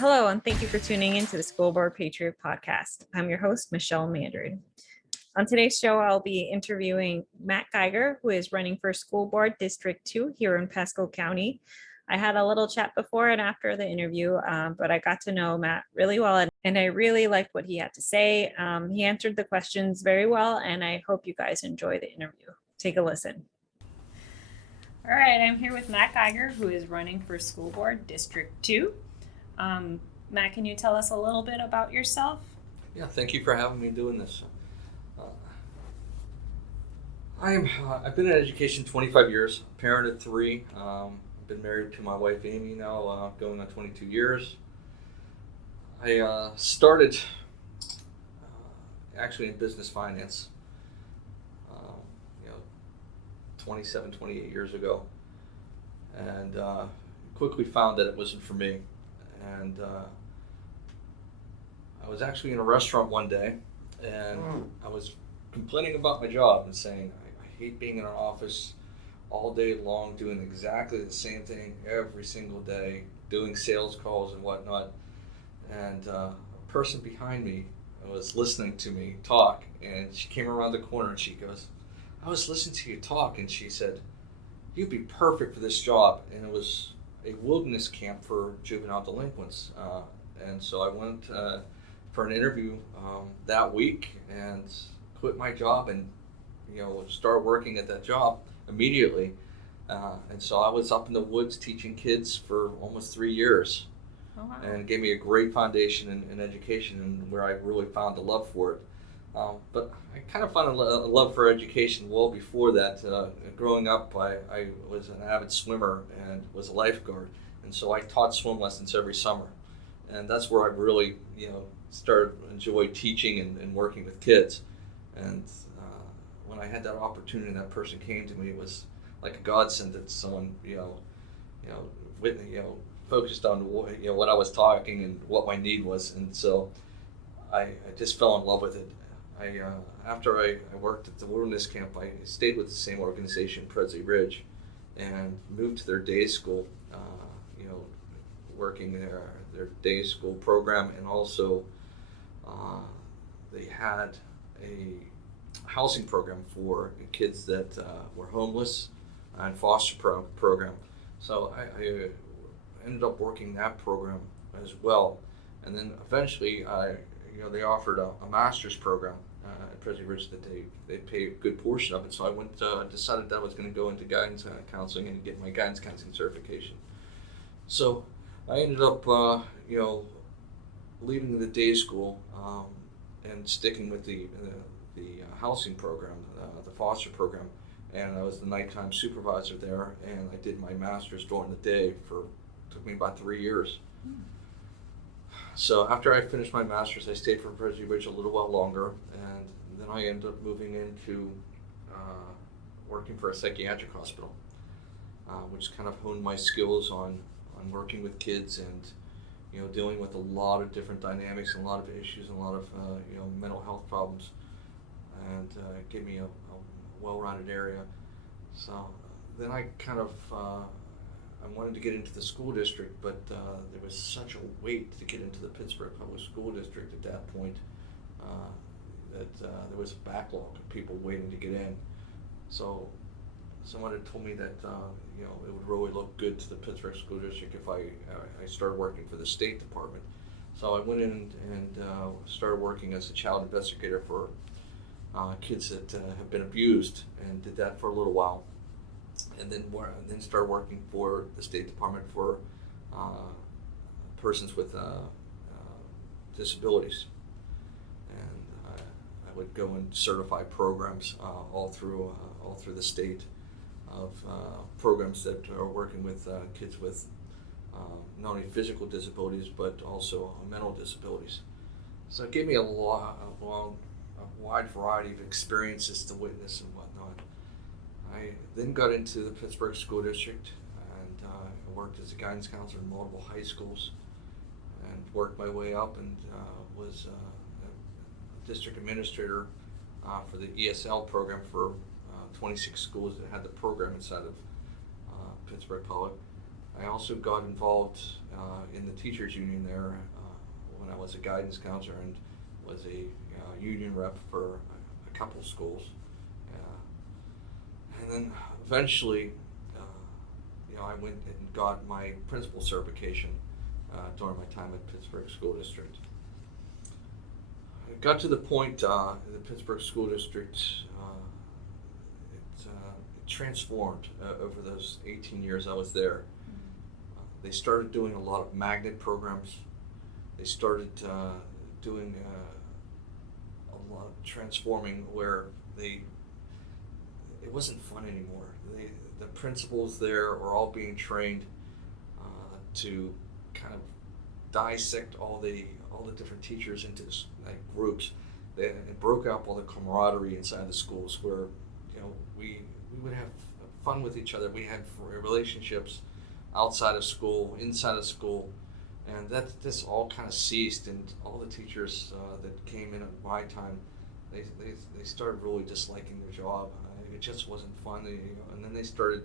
Hello, and thank you for tuning in to the School Board Patriot Podcast. I'm your host, Michelle Mandred. On today's show, I'll be interviewing Matt Geiger, who is running for School Board District 2 here in Pasco County. I had a little chat before and after the interview, but I got to know Matt really well, and I really liked what he had to say. He answered the questions very well, and I hope you guys enjoy the interview. Take a listen. All right, I'm here with Matt Geiger, who is running for School Board District 2. Matt, can you tell us a little bit about yourself? Yeah, thank you for having me doing this. I've been in education 25 years, parent of 3. I've been married to my wife Amy now, going on 22 years. I started actually in business finance, 27, 28 years ago, and quickly found that it wasn't for me. And I was actually in a restaurant one day, and I was complaining about my job and saying, I hate being in an office all day long, doing exactly the same thing every single day, doing sales calls and whatnot. And a person behind me was listening to me talk, and she came around the corner and she goes, I was listening to you talk, and she said, you'd be perfect for this job. And it was a wilderness camp for juvenile delinquents. And so I went for an interview that week and quit my job and start working at that job immediately. And so I was up in the woods teaching kids for almost 3 years. Oh, wow. And it gave me a great foundation in education, and where I really found the love for it. But I kind of found a love for education well before that. Growing up, I was an avid swimmer and was a lifeguard, and so I taught swim lessons every summer, and that's where I really, started to enjoy teaching and working with kids. And when I had that opportunity, and that person came to me, it was like a godsend that someone, focused on what I was talking and what my need was, and so I just fell in love with it. After I worked at the wilderness camp, I stayed with the same organization, Presley Ridge, and moved to their day school, working their day school program, and also they had a housing program for kids that were homeless and foster program. So I ended up working that program as well, and then eventually they offered a master's program at Presley Ridge that they pay a good portion of it. So I decided that I was going to go into guidance counseling and get my guidance counseling certification. So I ended up, leaving the day school and sticking with the housing program, the foster program, and I was the nighttime supervisor there. And I did my master's during the day took me about 3 years. So after I finished my master's, I stayed for Presley Ridge a little while longer, and then I ended up moving into working for a psychiatric hospital, which kind of honed my skills on working with kids and dealing with a lot of different dynamics and a lot of issues and a lot of mental health problems, and it gave me a well-rounded area. So then I kind of I wanted to get into the school district, but there was such a wait to get into the Pittsburgh Public School District at that point that there was a backlog of people waiting to get in. So someone had told me that it would really look good to the Pittsburgh School District if I started working for the State Department. So I went in and started working as a child investigator for kids that have been abused, and did that for a little while. And then started working for the State Department for persons with disabilities, and I would go and certify programs all through the state of programs that are working with kids with not only physical disabilities but also mental disabilities. So it gave me a wide variety of experiences to witness and whatnot. I then got into the Pittsburgh School District, and I worked as a guidance counselor in multiple high schools, and worked my way up, and was a district administrator for the ESL program for 26 schools that had the program inside of Pittsburgh Public. I also got involved in the teachers union there when I was a guidance counselor and was a union rep for a couple schools. And then eventually, I went and got my principal certification during my time at Pittsburgh School District. I got to the point in the Pittsburgh School District, it transformed over those 18 years I was there. They started doing a lot of magnet programs. They started doing a lot of transforming where it wasn't fun anymore. The principals there were all being trained to kind of dissect all the different teachers into groups. It broke up all the camaraderie inside the schools where we would have fun with each other. We had relationships outside of school, inside of school, and this all kind of ceased. And all the teachers that came in at my time, they started really disliking their job. It just wasn't fun. And then they started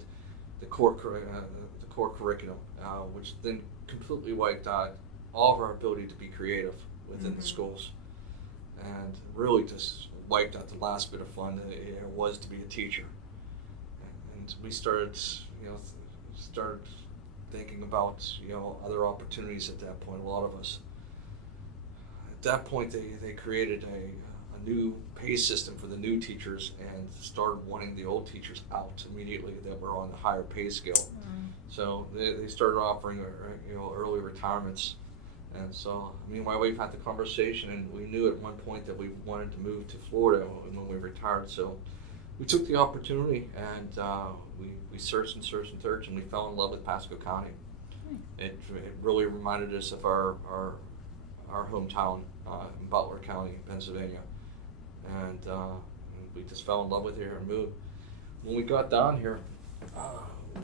the core curriculum, which then completely wiped out all of our ability to be creative within the schools, and really just wiped out the last bit of fun it was to be a teacher. And we started thinking about other opportunities at that point. A lot of us. At that point, they created a new pay system for the new teachers and started wanting the old teachers out immediately that were on the higher pay scale. So they started offering early retirements. And so me and my wife had the conversation, and we knew at one point that we wanted to move to Florida when we retired. So we took the opportunity, and we searched and searched and searched, and we fell in love with Pasco County. It really reminded us of our hometown in Butler County, Pennsylvania. And we just fell in love with it here and moved. When we got down here,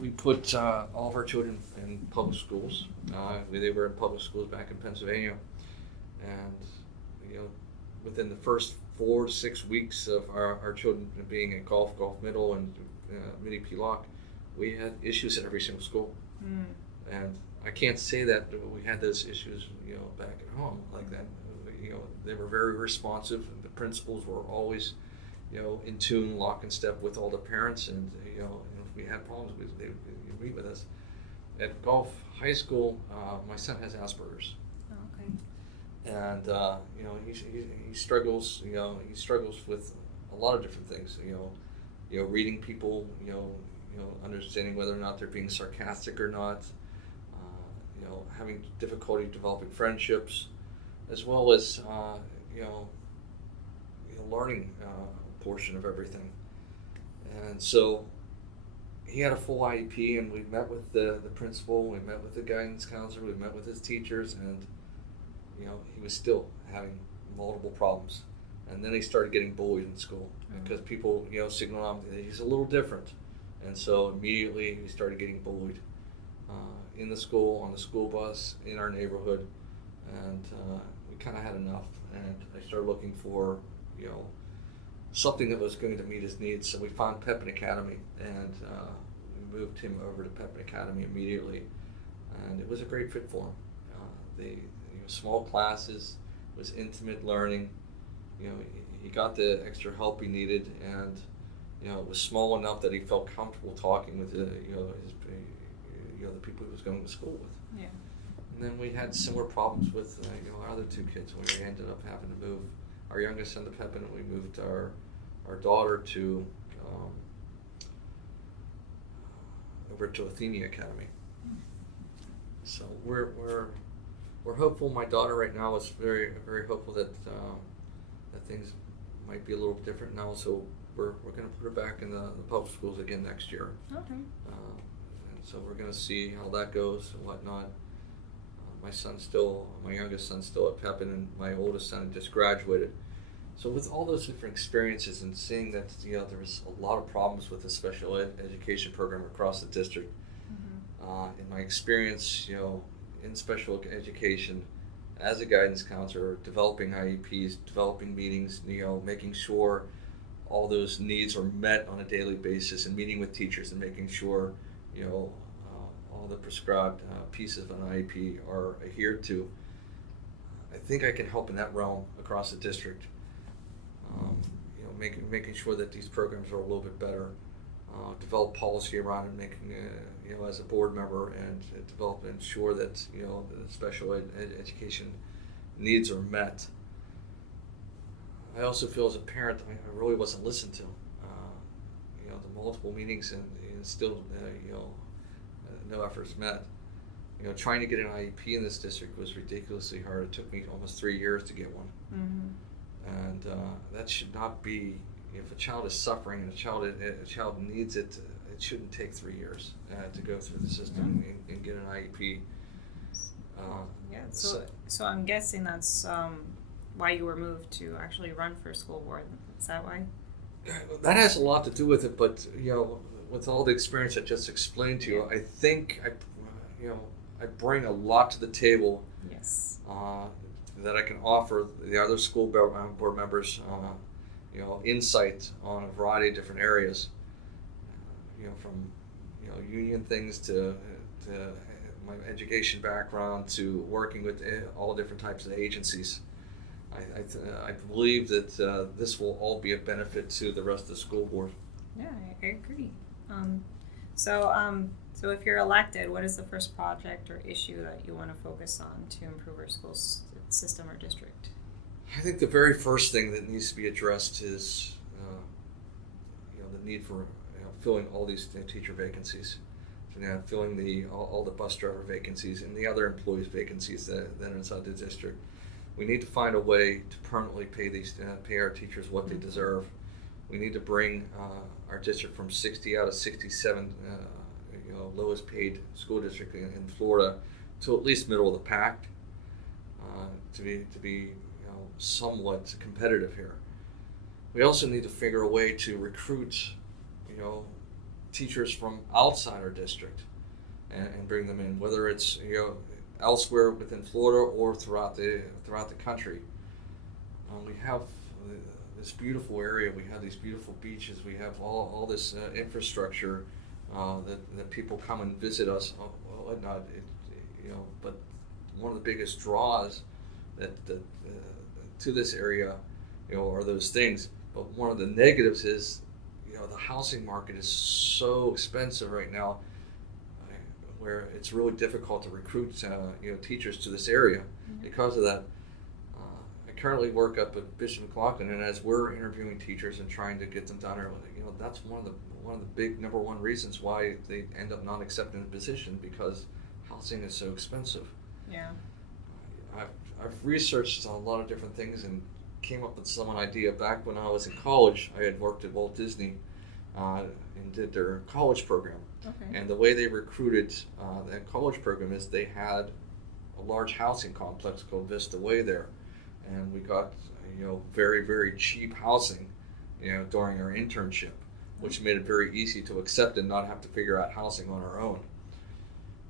we put all of our children in public schools. They were in public schools back in Pennsylvania, and within the first 4 to 6 weeks of our children being at Gulf Middle, and Mini P-Lock, we had issues at every single school. And I can't say that we had those issues, back at home like that. They were very responsive. The principals were always, in tune, lock and step with all the parents, and if we had problems, they would meet with us. At Gulf High School, my son has Asperger's. And he struggles. He struggles with a lot of different things. Reading people. Understanding whether or not they're being sarcastic or not. Having difficulty developing friendships, as well as learning portion of everything. And so he had a full IEP, and we met with the principal, we met with the guidance counselor, we met with his teachers, and he was still having multiple problems. And then he started getting bullied in school because people signaled him that he's a little different, and so immediately he started getting bullied in the school, on the school bus, in our neighborhood, and we kind of had enough. And I started looking for something that was going to meet his needs. So we found Pepin Academy, and we moved him over to Pepin Academy immediately, and it was a great fit for him. The small classes, was intimate learning. He got the extra help he needed, and it was small enough that he felt comfortable talking with the people he was going to school with. Yeah. And then we had similar problems with our other two kids. We ended up having to move our youngest son to Pepin, and we moved our daughter to over to Athenia Academy. So we're hopeful. My daughter right now is very, very hopeful that things might be a little different now. So we're going to put her back in the public schools again next year. Okay. And so we're going to see how that goes and whatnot. My youngest son's still at Pepin, and my oldest son just graduated. So with all those different experiences and seeing that there was a lot of problems with the special education program across the district, in my experience, in special education, as a guidance counselor, developing IEPs, developing meetings, making sure all those needs are met on a daily basis, and meeting with teachers and making sure, all all the prescribed pieces of an IEP are adhered to, I think I can help in that realm across the district. Making sure that these programs are a little bit better, develop policy around it, making as a board member, and develop and ensure that the special education needs are met. I also feel as a parent I really wasn't listened to. The multiple meetings and still no efforts met. Trying to get an IEP in this district was ridiculously hard. It took me almost 3 years to get one. Mm-hmm. And that should not be. If a child is suffering and a child needs it, it shouldn't take 3 years to go through the system and get an IEP. So I'm guessing that's why you were moved to actually run for school board. Is that why? That has a lot to do with it, but with all the experience I just explained to you, I think I bring a lot to the table. Yes. That I can offer the other school board members, insight on a variety of different areas. From union things to my education background to working with all different types of agencies. I believe that this will all be a benefit to the rest of the school board. Yeah, I agree. So if you're elected, what is the first project or issue that you want to focus on to improve our school system or district? I think the very first thing that needs to be addressed is the need for filling all these teacher vacancies. So filling all the bus driver vacancies and the other employees' vacancies that are inside the district. We need to find a way to permanently pay our teachers what they deserve. We need to bring our district from 60 out of 67 lowest paid school district in Florida to at least middle of the pack to be somewhat competitive here. We also need to figure a way to recruit teachers from outside our district and bring them in, whether it's elsewhere within Florida or throughout the country. We have this beautiful area. We have these beautiful beaches. We have all this infrastructure that people come and visit us. Whatnot. But one of the biggest draws that to this area, are those things. But one of the negatives is, the housing market is so expensive right now, where it's really difficult to recruit teachers to this area. Mm-hmm. Because of that. I currently work up at Bishop McLaughlin, and as we're interviewing teachers and trying to get them down here, that's one of the big number one reasons why they end up not accepting the position, because housing is so expensive. Yeah. I've researched a lot of different things and came up with some idea. Back when I was in college, I had worked at Walt Disney and did their college program. Okay. And the way they recruited that college program is they had a large housing complex called Vista Way there. And we got, very, very cheap housing, during our internship, which made it very easy to accept and not have to figure out housing on our own.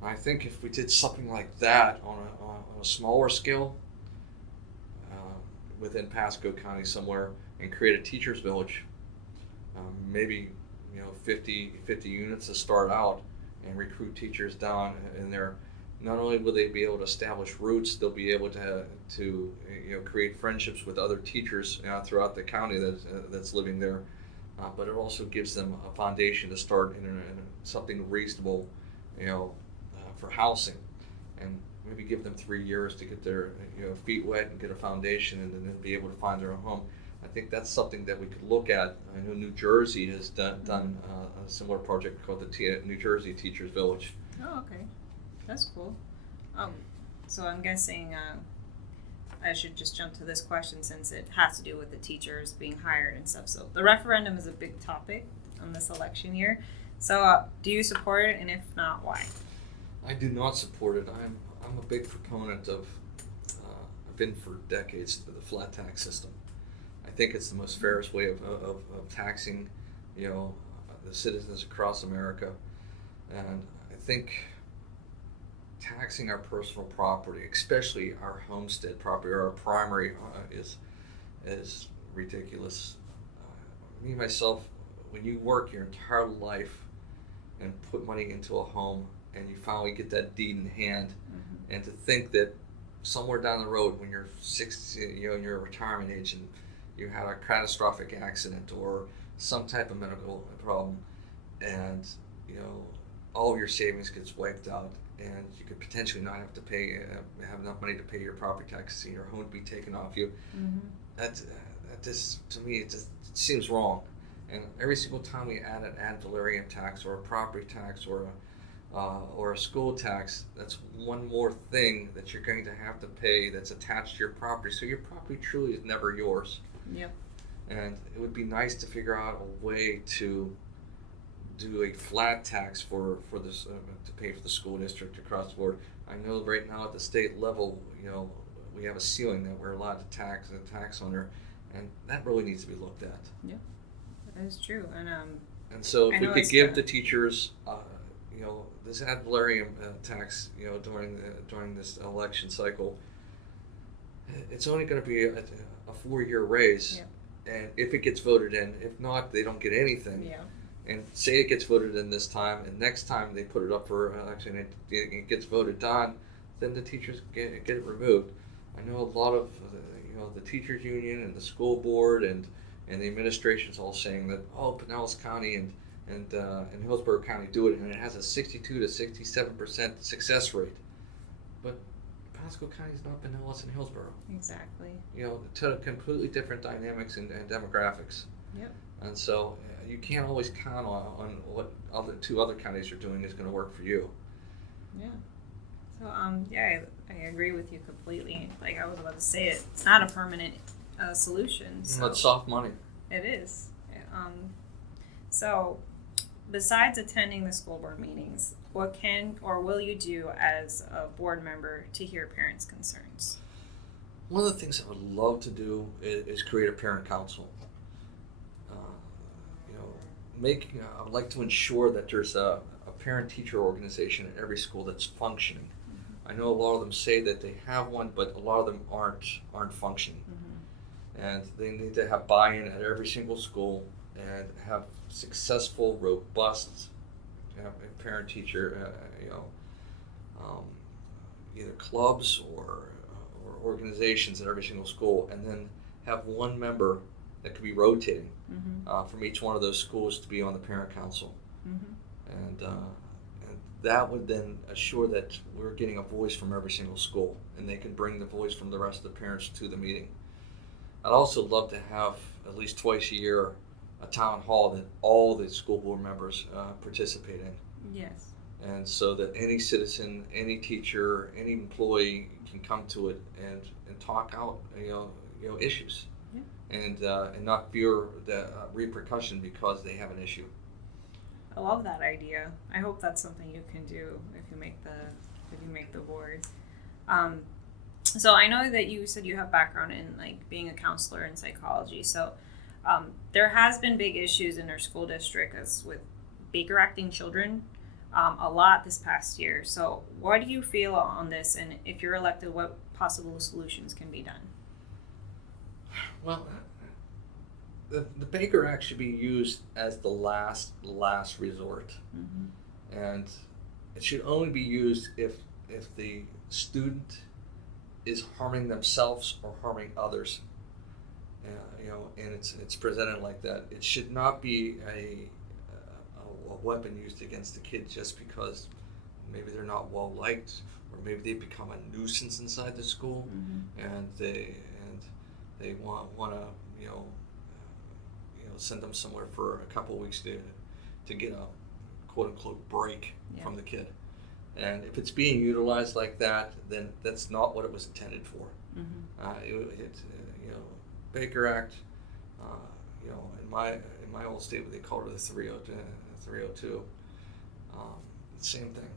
I think if we did something like that on a smaller scale, within Pasco County somewhere, and create a teachers village, maybe 50 units to start out, and recruit teachers down in there. Not only will they be able to establish roots, they'll be able to create friendships with other teachers throughout the county that's living there. But it also gives them a foundation to start in something reasonable, for housing, and maybe give them 3 years to get their feet wet and get a foundation, and then be able to find their own home. I think that's something that we could look at. I know New Jersey has done a similar project called the New Jersey Teachers Village. Oh, okay. That's cool. So I'm guessing I should just jump to this question since it has to do with the teachers being hired and stuff. So the referendum is a big topic on this election year. So do you support it, and if not, why? I do not support it. I'm a big proponent of, I've been for decades, the flat tax system. I think it's the most fairest way of taxing, the citizens across America. And I think taxing our personal property, especially our homestead property or our primary, is ridiculous. Me, myself, when you work your entire life and put money into a home, and you finally get that deed in hand, and to think that somewhere down the road when you're 60, in your retirement age, and you had a catastrophic accident or some type of medical problem, and all of your savings gets wiped out, and you could potentially not have to have enough money to pay your property taxes, and your home to be taken off you. That just, to me, it seems wrong. And every single time we add an ad valorem tax or a property tax or a school tax, that's one more thing that you're going to have to pay that's attached to your property. So your property truly is never yours. Yep. And it would be nice to figure out a way to do a flat tax for this to pay for the school district across the board. I know right now at the state level, we have a ceiling that we're allowed to tax on, and that really needs to be looked at. Yeah, that is true. And so if we could give the teachers, this ad valorem tax, during this election cycle, it's only going to be a 4-year raise. Yeah. And if it gets voted in, if not, they don't get anything. Yeah. And say it gets voted in this time, and next time they put it up for election, it gets voted down, then the teachers get it removed. I know a lot of the teachers union and the school board and the administration's all saying that Pinellas County and Hillsborough County do it, and it has a 62 to 67% success rate. But Pasco County is not Pinellas and Hillsborough. Exactly. Completely different dynamics and demographics. Yep. And so you can't always count on what two other counties are doing is going to work for you. Yeah. So I agree with you completely. Like I was about to say, it's not a permanent solution. So It's soft money. It is. So besides attending the school board meetings, what can or will you do as a board member to hear parents' concerns? One of the things I would love to do is create a parent council. I would like to ensure that there's a parent-teacher organization at every school that's functioning. I know a lot of them say that they have one, but a lot of them aren't functioning. And they need to have buy-in at every single school and have successful, robust parent-teacher, either clubs or organizations at every single school, and then have one member that could be rotating from each one of those schools to be on the parent council. And that would then assure that we're getting a voice from every single school, and they can bring the voice from the rest of the parents to the meeting. I'd also love to have at least twice a year a town hall that all the school board members participate in. Yes. And so that any citizen, any teacher, any employee can come to it and talk out issues. Yeah. And not fear the repercussion because they have an issue. I love that idea. I hope that's something you can do if you make the board. So I know that you said you have background in like being a counselor in psychology. So there has been big issues in our school district as with Baker acting children a lot this past year. So what do you feel on this? And if you're elected, what possible solutions can be done? Well, the Baker Act should be used as the last resort. And it should only be used if the student is harming themselves or harming others. And it's presented like that. It should not be a weapon used against the kid just because maybe they're not well liked, or maybe they become a nuisance inside the school, and they want to send them somewhere for a couple of weeks to get a quote unquote break from the kid. And if it's being utilized like that, then that's not what it was intended for. Baker Act, in my old state, they called it the 302. Same thing.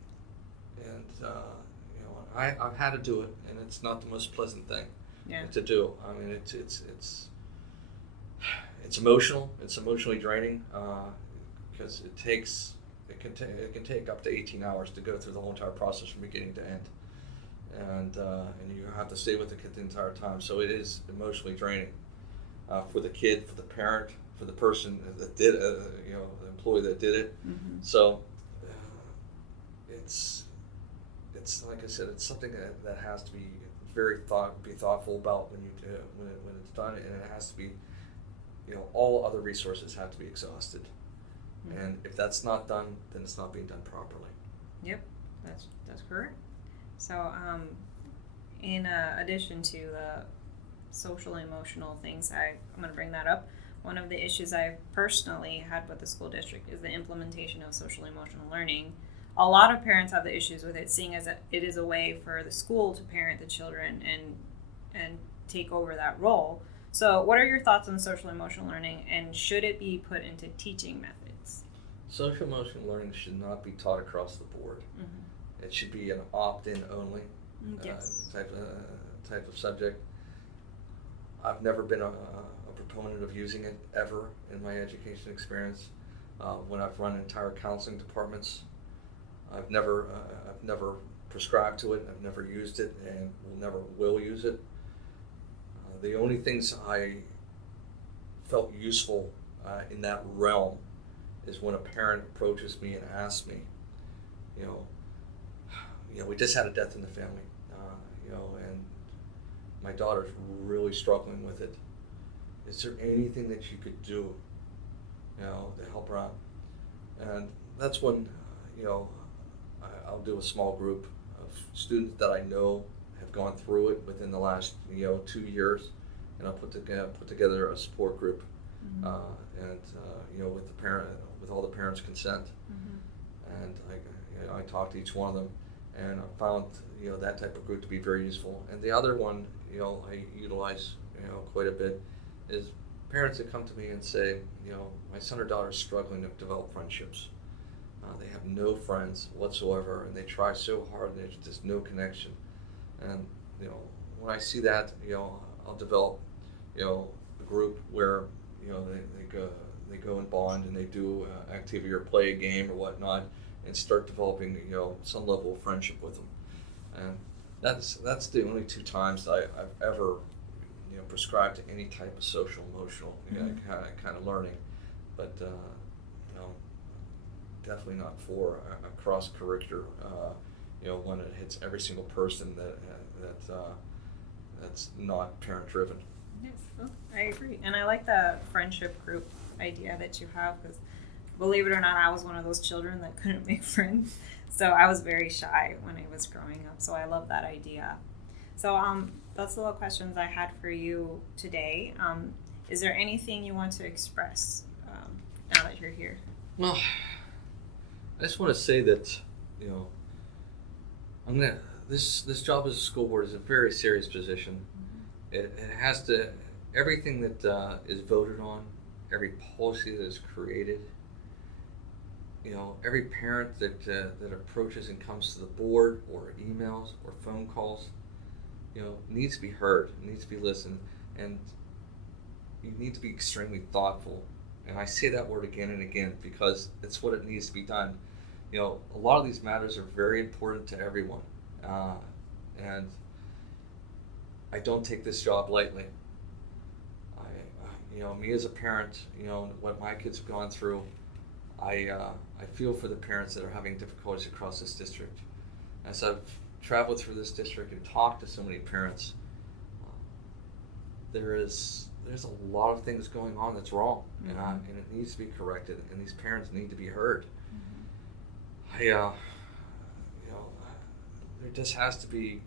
And I've had to do it, and it's not the most pleasant thing to do. I mean, it's emotional. It's emotionally draining because it can take up to 18 hours to go through the whole entire process from beginning to end, and you have to stay with the kid the entire time. So it is emotionally draining for the kid, for the parent, for the person that did, the employee that did it. So it's like I said, it's something that has to be be thoughtful about when you do when it's done, and it has to be, all other resources have to be exhausted, and if that's not done, then it's not being done properly. Yep, that's correct. So, in addition to the social emotional things, I'm going to bring that up. One of the issues I've personally had with the school district is the implementation of social emotional learning. A lot of parents have the issues with it, seeing as it is a way for the school to parent the children and take over that role. So what are your thoughts on social emotional learning, and should it be put into teaching methods? Social emotional learning should not be taught across the board. It should be an opt-in only type of subject. I've never been a proponent of using it ever in my education experience. When I've run entire counseling departments, I've never prescribed to it. I've never used it, and never will use it. The only things I felt useful in that realm is when a parent approaches me and asks me, we just had a death in the family, and my daughter's really struggling with it. Is there anything that you could do, to help her out? And that's when, I'll do a small group of students that I know have gone through it within the last, 2 years, and I'll put together a support group, with all the parents' consent, and I talk to each one of them, and I found that type of group to be very useful. And the other one, I utilize quite a bit, is parents that come to me and say, my son or daughter is struggling to develop friendships. They have no friends whatsoever, and they try so hard, and there's just no connection. And when I see that, I'll develop a group where they go and bond, and they do activity or play a game or whatnot, and start developing some level of friendship with them. And that's the only 2 times I've ever prescribed to any type of social emotional kind of learning, but definitely not for a cross curricular when it hits every single person that's not parent driven. Yes, I agree, and I like the friendship group idea that you have, because believe it or not, I was one of those children that couldn't make friends, so I was very shy when I was growing up. So I love that idea. So that's the little questions I had for you today. Is there anything you want to express now that you're here? Well, I just want to say that this job as a school board is a very serious position. It has to, everything that is voted on, every policy that is created, every parent that approaches and comes to the board, or emails or phone calls, needs to be heard, needs to be listened, and you need to be extremely thoughtful. And I say that word again and again because it's what it needs to be done. A lot of these matters are very important to everyone, and I don't take this job lightly. Me as a parent, what my kids have gone through, I feel for the parents that are having difficulties across this district. As I've traveled through this district and talked to so many parents, there's a lot of things going on that's wrong, and it needs to be corrected, and these parents need to be heard. There just has to be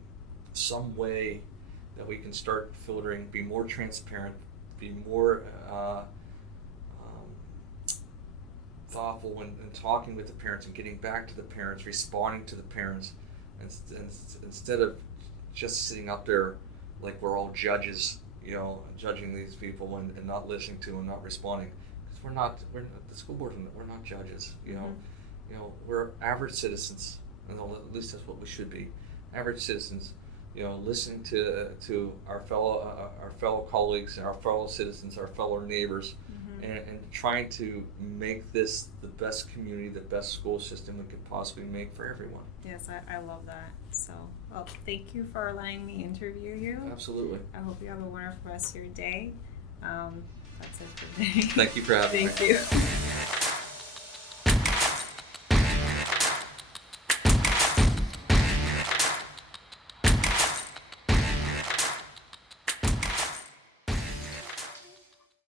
some way that we can start filtering, be more transparent, be more thoughtful when talking with the parents and getting back to the parents, responding to the parents, and instead of just sitting up there like we're all judges, judging these people and not listening to them, not responding, because we're not the school board. We're not judges. We're average citizens, and at least that's what we should be. Average citizens, listening to our fellow colleagues, our fellow citizens, our fellow neighbors, and trying to make this the best community, the best school system we could possibly make for everyone. Yes, I love that. So, well, thank you for letting me interview you. Absolutely. I hope you have a wonderful rest of your day. That's it for today. Thank you for having me. Thank you.